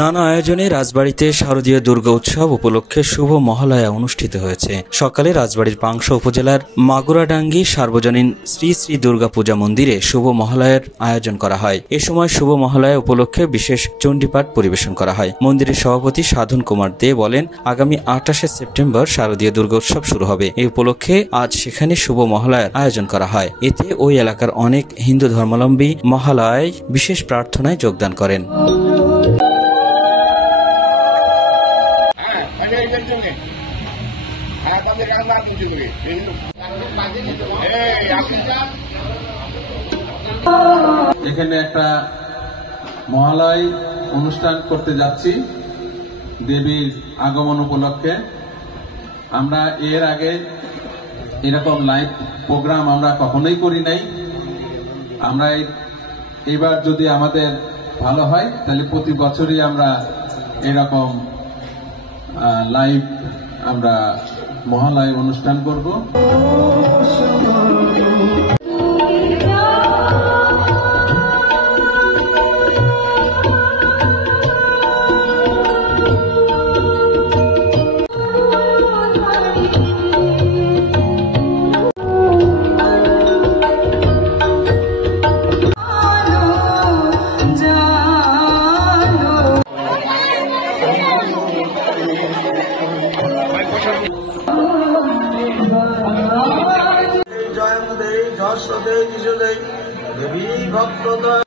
নানা আয়োজনে রাজবাড়িতে শারদীয় দুর্গা উৎসব উপলক্ষে শুভ মহালয়া অনুষ্ঠিত হয়েছে। সকালে রাজবাড়ির পাংশা উপজেলার মাগুরাডাঙ্গি সার্বজনীন শ্রী শ্রী দুর্গা পূজা মন্দিরে শুভ মহালয়ার আয়োজন করা হয়। এ সময় শুভ মহালয়া উপলক্ষে বিশেষ চণ্ডীপাঠ পরিবেশন করা হয়। মন্দিরের সভাপতি সাধন কুমার দে বলেন, আগামী 28শে সেপ্টেম্বর শারদীয় দুর্গা উৎসব শুরু হবে। এই উপলক্ষে আজ সেখানে শুভ মহালয়ার আয়োজন করা হয়। এতে ওই এলাকার অনেক হিন্দু ধর্মাবলম্বী মহালয়ায় বিশেষ প্রার্থনায় যোগদান করেন। এখানে একটা মহালয় অনুষ্ঠান করতে যাচ্ছি দেবীর আগমন উপলক্ষে। আমরা এর আগে এরকম লাইভ প্রোগ্রাম আমরা কখনোই করি নাই। আমরা এবার যদি আমাদের ভালো হয় তাহলে প্রতি বছরই আমরা এরকম লাইভ আমরা মহালয় অনুষ্ঠান করব। দেবী ভক্ত জয়